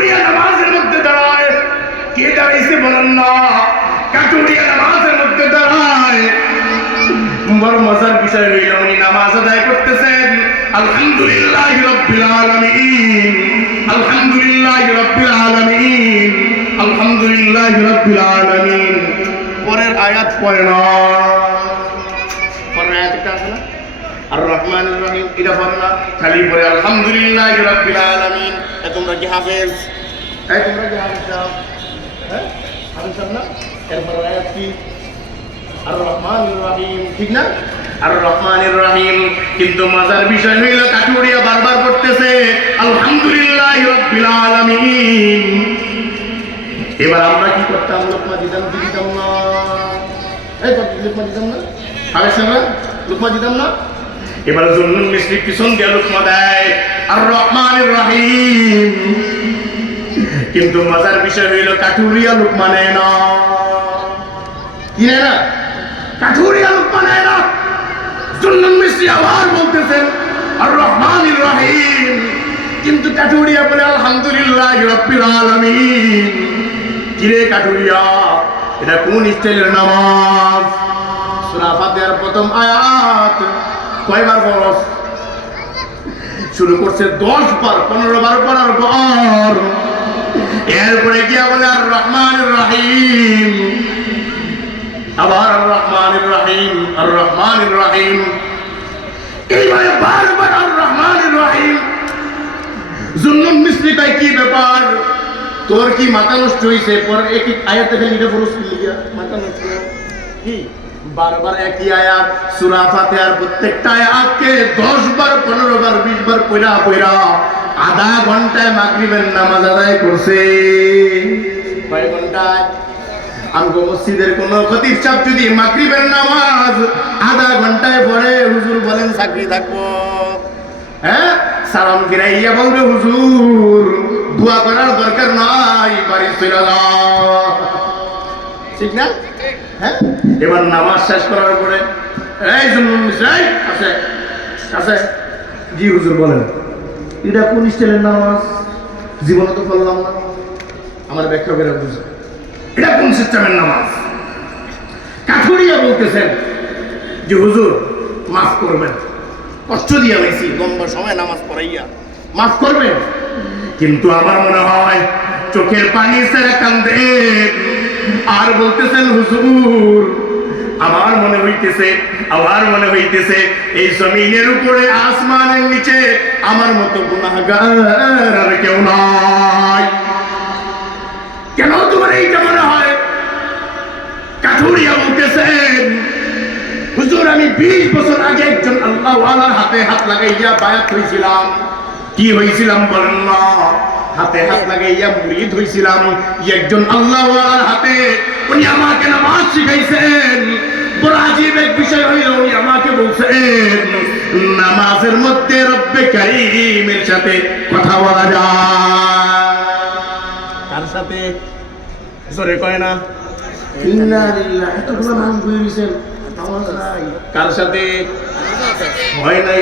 কাঠুরিয়া নামাজের মধ্যে দাঁড়ায়। কে দাঁড়াইছে বলেন না? কাঠুরিয়া নামাজের মধ্যে দাঁড়ায়। বড় মজার বিষয় হইল উনি নামাজ আদায় করতেছেন আলহামদুলিল্লাহি রাব্বিল আলামিন, আলহামদুলিল্লাহি রাব্বিল আলামিন, আলহামদুলিল্লাহি রাব্বিল আলামিন। পরের আয়াত পড়ে না, পরের আয়াত একটা আছে না, আর রহমানুর রহিম, এটা পড়ে না, খালি পড়ে আলহামদুলিল্লাহি রাব্বিল আলামিন। তোমরা কি হাফেজ? তোমরা কি হাফেজ? হ্যাঁ হাফেজ না? এরপর আয়াত কি? আর রহমানুর রহিম, ঠিক না? আর রহমানুর রহিম। কিন্তু মজার বিষয় হইল কাঠুরিয়া বারবার পড়তেছে আলহামদুলিল্লাহি রাব্বিল আলামিন। এবার আমরা কি করতাম? লোকমা দিতাম কি দিতাম না? এই লোকমা দিতাম না? হাফেজ না? লোকমা দিতাম না? এবার জুন্নুন মিস্ত্রি পিছন দিয়ে লোকমা দেয় আর রহমানুর রহিম। কিন্তু মজার বিষয় হইল কাঠুরিয়া লোকমা নেয় না। কি নেয় না? কাঠুরিয়া লোকমা নেয় না। জুন্নুন মিস্ত্রি আবার বলতেছেন আর রহমানুর রহিম, কিন্তু কাঠুরিয়া বলে আলহামদুলিল্লাহি রাব্বিল আলামিন। কিরে কাঠুরিয়া, এটা কোন স্টাইলের নামাজ? সূরা ফাতিহার প্রথম আয়াত কয়বার পড়ছ? শুরু করছে 10 বার, 15 বার পড়ার পর এরপরে গিয়া বলে আর রহমানুর রহিম, আবার আর রহমানুর রহিম, আর রহমানুর রহিম, এইভাবে বারবার আর রহমানুর রহিম। জুন্নুন মিস্ত্রি কয় কি ব্যাপার, তোর কি মাথা নষ্ট হইছে? পরে একই আয়াতে খালি এটা ফরজ কি লিয়া মাথা নষ্ট কি? বারবার একই আয়াত, সূরা ফাতিহার প্রত্যেকটা আয়াতকে 10 বার, 15 বার, 20 বার পড়া পড়া আধা ঘন্টায় মাগরিবের নামাজ আদায় করছে। কয় ঘন্টায়? আমগো মসজিদের কোন খতিব সাহেব যদি মাগরিবের নামাজ আধা ঘন্টায় পড়ে, হুজুর বলেন চাকরি থাকবো? হ্যাঁ, সালাম ফিরাইয়া বলবে হুজুর দোয়া করার দরকার নাই, বাড়ি চলে যাও, ঠিক না? হ্যাঁ, এবার নামাজ শেষ করার পরে এই জুন্নুন মিস্ত্রি আছে আছে, জি হুজুর বলেন, এটা কোন স্টাইলের নামাজ? জীবনে তো পড়লাম না, আমার ব্যাখ্যা করে বুঝে এটা কোন সিস্টেমের নামাজ? কাঠুরিয়া বলতেছেন যে হুজুর মাফ করবেন, কষ্ট দিয়ে হয়েছি লম্বা সময় নামাজ পড়াইয়া, মাফ করবেন। কিন্তু আমার মনে হয় চোখের পানি ছেড়ে কান্দেন আর বলতেছেন হুজুর আমার মনে হইতেছে, আমার মনে হইতেছে এই জমিনের উপরে আসমানের নিচে আমার মতো গুনাহগার আর কেউ নাই। কেন তোমার এইটা মনে হয়? কাঠুরিয়া বলতেছেন হুজুর আমি 20 বছর আগে একজন আল্লাহওয়ালার হাতে হাত লাগাইয়া বায়াত হইছিলাম। কি হইছিলাম বলেন না? হাতে হাত লাগাইয়া মুরিদ হইছিলাম একজন আল্লাহওয়ালার হাতে। উনি আমাকে নামাজ শিখাইছেন। বড় আজীব এক বিষয় হইল উনি আমাকে বলছেন নামাজের মধ্যে রব্বে কারীমের সাথে কথা বলা যায়। কার সাথে? জোরে কয় না ইন্না লিল্লাহি, এতগুলো মানুষ বই রইছেন নামাজ নাই, কার সাথে? হয় নাই।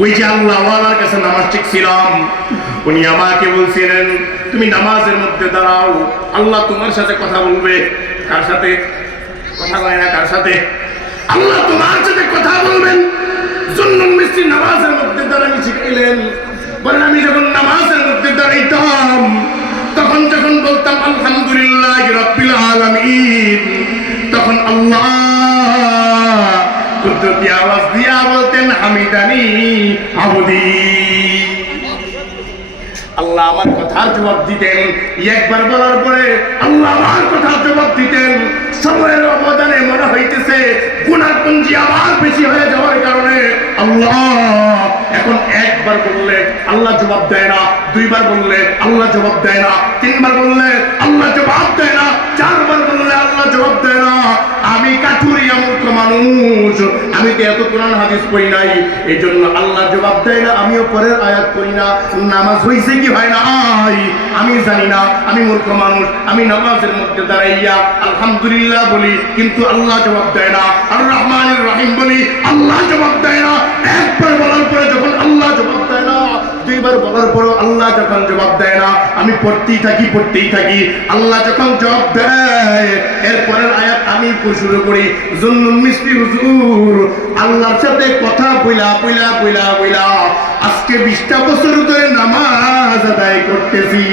ওই যে আল্লাহওয়ালার কাছে নামাজ শিখছিলাম, উনি আমাকে বলছিলেন তুমি নামাজের মধ্যে দাঁড়াও, আল্লাহ তোমার সাথে কথা বলবে। কার সাথে? কথা কয় না, কার সাথে? আল্লাহ তোমার সাথে কথা বলবেন। জুন্নুন মিস্ত্রি নামাজের মধ্যে দাঁড়ানি শিখাইলেন। বলেন আমি যখন নামাজের মধ্যে দাঁড়াইতাম তখন যখন বলতাম আলহামদুলিল্লাহি রাব্বিল আলামিন, তখন আল্লাহ কুদরতি আওয়াজ দিয়া বলতেন হামিদানি আবদি। আল্লাহ আমার কথার জবাব দিতেন। একবার বলার পরে আল্লাহ আমার কথার জবাব দিতেন। সময়ের অবদানে মনে হইতেছে গুনাহপুঞ্জি আবার বেশি হয়ে যাওয়ার কারণে আল্লাহ এখন একবার বললে আল্লাহ জবাব দেয় না, দুইবার বললে আল্লাহ জবাব দেয় না, তিনবার বললে আল্লাহ জবাব দেয় না, চারবার বললে আল্লাহ জবাব দেয় না। আমি কাঠুরিয়া মূর্খ মানুষ, আমি তো এত কোরআন হাদিস পড়ি নাই, এই জন্য আল্লাহ জবাব দেয় না। আমিও পরের আয়াত পড়ি না। নামাজ হইছে কি হয় না আমি জানি না, আমি মূর্খ মানুষ। আমি নামাজের মধ্যে দাঁড়াইয়া আলহামদুলিল্লাহ বলি, কিন্তু আল্লাহ জবাব দেয় না। আর রহমানুর রহিম বলি, আল্লাহ জবাব দেয় না। একবার বলার পরে যখন আল্লাহ জবাব দেয় না দুইবার বলার পরও আল্লাহ যখন জবাব দেয় না, আমি পড়তেই থাকি। আল্লাহ যখন জবাব দেয়, এরপরের আয়াত আমি শুরু করি, জুন্নুন মিস্ত্রি হুজুর আল্লাহর সাথে কথা বইলা আজকে 20টা বছর ধরে নামাজ আদায় করতেছি।